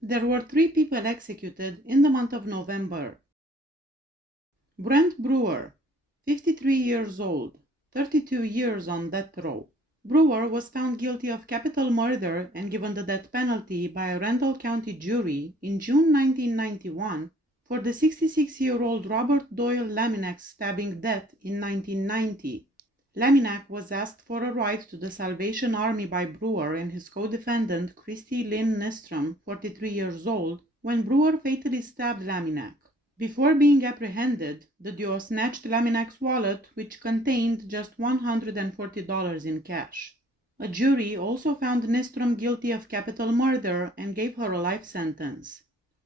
There were 3 people executed in the month of November. Brent Brewer, 53 years old, 32 years on death row. Brewer was found guilty of capital murder and given the death penalty by a Randall County jury in June 1991 for the 66-year-old Robert Doyle Laminak's stabbing death in 1990. Laminak was asked for a ride to the Salvation Army by Brewer and his co-defendant Christy Lynn Nystrom, 43 years old, when Brewer fatally stabbed Laminak. Before being apprehended, the duo snatched Laminak's wallet, which contained just $140 in cash. A jury also found Nystrom guilty of capital murder and gave her a life sentence.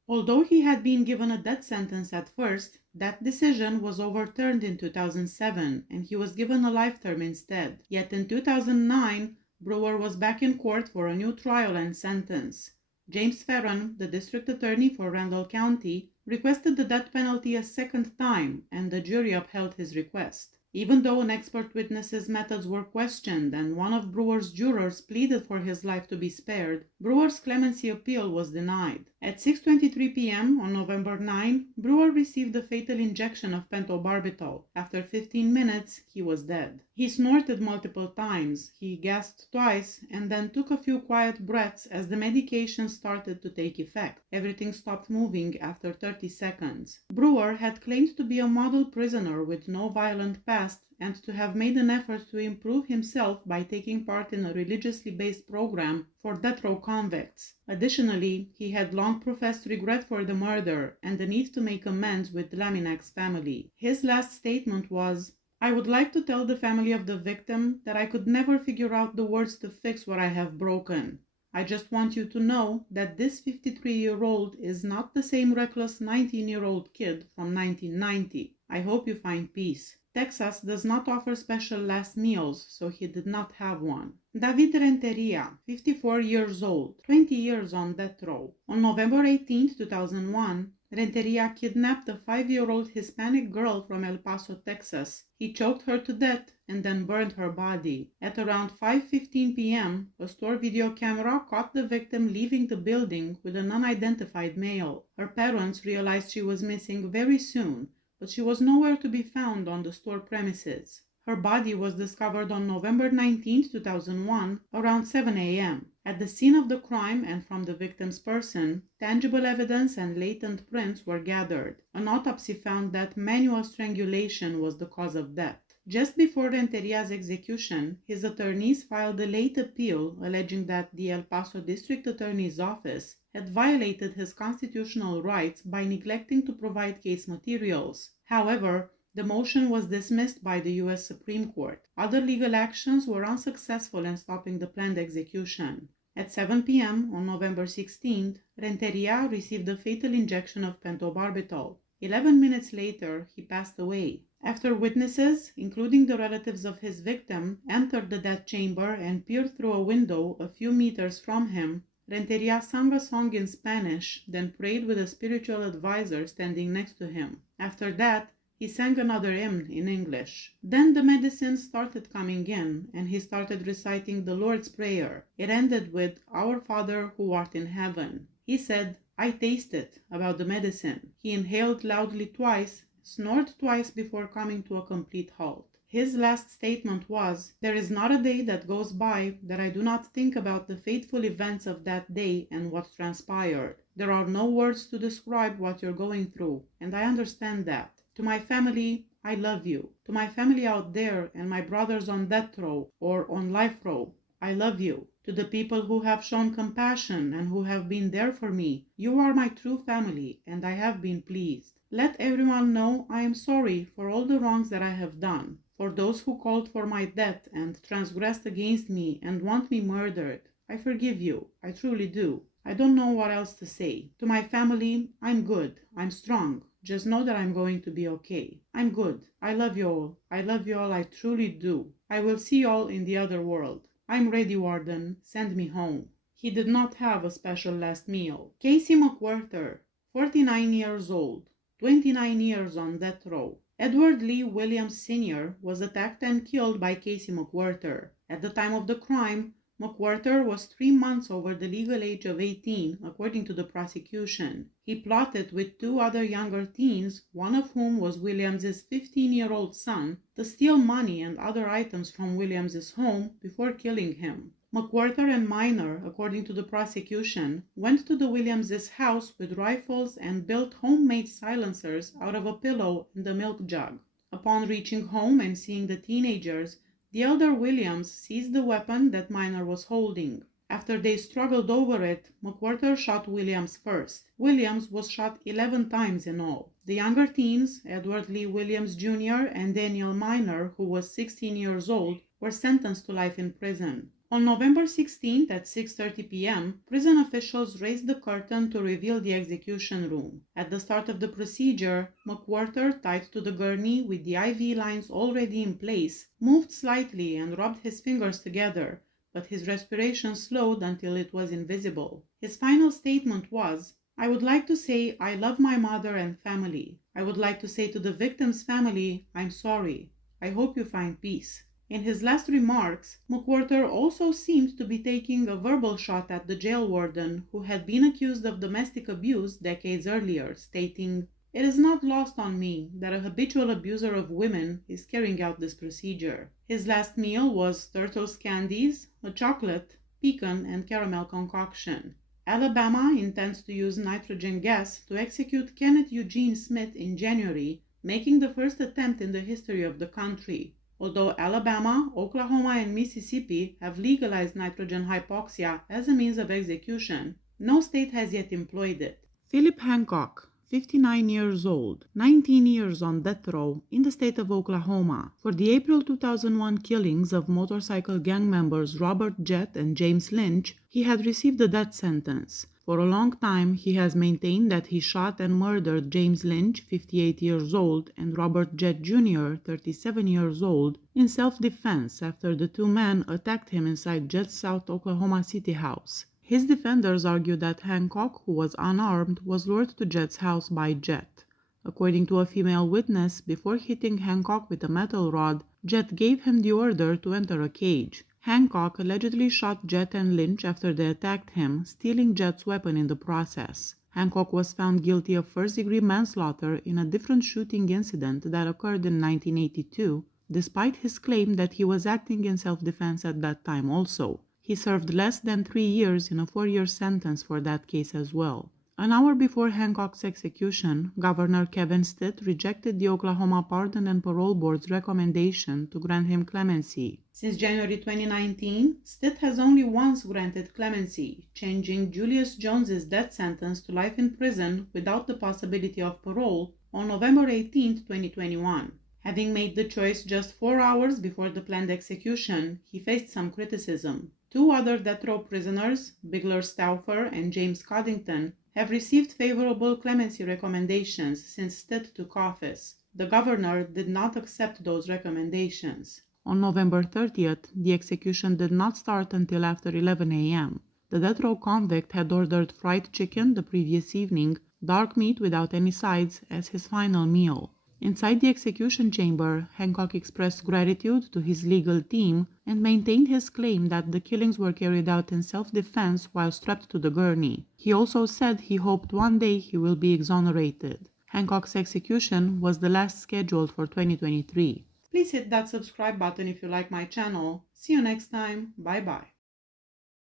Although he had been given a death sentence at first, that decision was overturned in 2007 and he was given a life term instead. Yet in 2009, Brewer was back in court for a new trial and sentence. James Farron, the district attorney for Randall County, requested the death penalty a second time, and the jury upheld his request. Even though an expert witness's methods were questioned and one of Brewer's jurors pleaded for his life to be spared, Brewer's clemency appeal was denied. At 6:23 p.m. on November 9, Brewer received a fatal injection of pentobarbital. After 15 minutes, he was dead. He snorted multiple times, he gasped twice, and then took a few quiet breaths as the medication started to take effect. Everything stopped moving after 30 seconds. Brewer had claimed to be a model prisoner with no violent past and to have made an effort to improve himself by taking part in a religiously based program for death row convicts. Additionally, he had long professed regret for the murder and the need to make amends with Laminak's family. His last statement was, "I would like to tell the family of the victim that I could never figure out the words to fix what I have broken. I just want you to know that this 53-year-old is not the same reckless 19-year-old kid from 1990. I hope you find peace." Texas does not offer special last meals, so he did not have one. David Renteria, 54 years old, 20 years on death row. On November 18, 2001, Renteria kidnapped a 5-year-old Hispanic girl from El Paso, Texas. He choked her to death and then burned her body. At around 5:15 p.m., a store video camera caught the victim leaving the building with an unidentified male. Her parents realized she was missing very soon, but she was nowhere to be found on the store premises. Her body was discovered on November 19, 2001, around 7 a.m. At the scene of the crime and from the victim's person, tangible evidence and latent prints were gathered. An autopsy found that manual strangulation was the cause of death. Just before Renteria's execution, his attorneys filed a late appeal alleging that the El Paso District Attorney's Office had violated his constitutional rights by neglecting to provide case materials. However, the motion was dismissed by the U.S. Supreme Court. Other legal actions were unsuccessful in stopping the planned execution. At 7 p.m. on November 16th, Renteria received a fatal injection of pentobarbital. 11 minutes later, he passed away. After witnesses, including the relatives of his victim, entered the death chamber and peered through a window a few meters from him, Renteria sang a song in Spanish, then prayed with a spiritual advisor standing next to him. After that, he sang another hymn in English. Then the medicine started coming in, and he started reciting the Lord's Prayer. It ended with, "Our Father who art in heaven." He said, "I taste it," about the medicine. He inhaled loudly twice, snored twice before coming to a complete halt. His last statement was, "There is not a day that goes by that I do not think about the fateful events of that day and what transpired. There are no words to describe what you're going through, and I understand that. To my family, I love you. To my family out there and my brothers on death row or on life row, I love you. To the people who have shown compassion and who have been there for me, you are my true family, and I have been pleased. Let everyone know I am sorry for all the wrongs that I have done. For those who called for my death and transgressed against me and want me murdered, I forgive you. I truly do. I don't know what else to say. To my family, I'm good. I'm strong. Just know that I'm going to be okay. I'm good. I love you all. I love you all. I truly do. I will see you all in the other world. I'm ready, Warden. Send me home." He did not have a special last meal. Casey McWorther, 49 years old, 29 years on death row. Edward Lee Williams Sr. was attacked and killed by Casey McWorther. At the time of the crime, McWorther was 3 months over the legal age of 18, according to the prosecution. He plotted with 2 other younger teens, one of whom was Williams's 15-year-old son, to steal money and other items from Williams's home before killing him. McWorther and Minor, according to the prosecution, went to the Williams's house with rifles and built homemade silencers out of a pillow and a milk jug. Upon reaching home and seeing the teenagers, the elder Williams seized the weapon that Minor was holding. After they struggled over it, McWorther shot Williams first. Williams was shot 11 times in all. The younger teens, Edward Lee Williams Jr. and Daniel Minor, who was 16 years old, were sentenced to life in prison. On November 16th at 6:30 p.m., prison officials raised the curtain to reveal the execution room. At the start of the procedure, McWorther, tied to the gurney with the IV lines already in place, moved slightly and rubbed his fingers together, but his respiration slowed until it was invisible. His final statement was, "I would like to say I love my mother and family. I would like to say to the victim's family, I'm sorry. I hope you find peace." In his last remarks, McWorther also seemed to be taking a verbal shot at the jail warden, who had been accused of domestic abuse decades earlier, stating, "It is not lost on me that a habitual abuser of women is carrying out this procedure." His last meal was Turtles candies, a chocolate, pecan, and caramel concoction. Alabama intends to use nitrogen gas to execute Kenneth Eugene Smith in January, making the first attempt in the history of the country. Although Alabama, Oklahoma, and Mississippi have legalized nitrogen hypoxia as a means of execution, no state has yet employed it. Phillip Hancock, 59 years old, 19 years on death row in the state of Oklahoma for the April 2001 killings of motorcycle gang members Robert Jett and James Lynch. He had received a death sentence. For a long time, he has maintained that he shot and murdered James Lynch, 58 years old, and Robert Jett Jr., 37 years old, in self-defense after the 2 men attacked him inside Jett's South Oklahoma City house. His defenders argue that Hancock, who was unarmed, was lured to Jett's house by Jett. According to a female witness, before hitting Hancock with a metal rod, Jett gave him the order to enter a cage. Hancock allegedly shot Jett and Lynch after they attacked him, stealing Jett's weapon in the process. Hancock was found guilty of first-degree manslaughter in a different shooting incident that occurred in 1982, despite his claim that he was acting in self-defense at that time also. He served less than 3 years in a 4-year sentence for that case as well. An hour before Hancock's execution, Governor Kevin Stitt rejected the Oklahoma Pardon and Parole Board's recommendation to grant him clemency. Since January 2019, Stitt has only once granted clemency, changing Julius Jones's death sentence to life in prison without the possibility of parole on November 18, 2021. Having made the choice just 4 hours before the planned execution, he faced some criticism. 2 other death row prisoners, Bigler Stauffer and James Coddington, have received favorable clemency recommendations since Stitt took office. The governor did not accept those recommendations. On November 30th, the execution did not start until after 11 a.m. The death row convict had ordered fried chicken the previous evening, dark meat without any sides, as his final meal. Inside the execution chamber, Hancock expressed gratitude to his legal team and maintained his claim that the killings were carried out in self-defense while strapped to the gurney. He also said he hoped one day he will be exonerated. Hancock's execution was the last scheduled for 2023. Please hit that subscribe button if you like my channel. See you next time. Bye bye.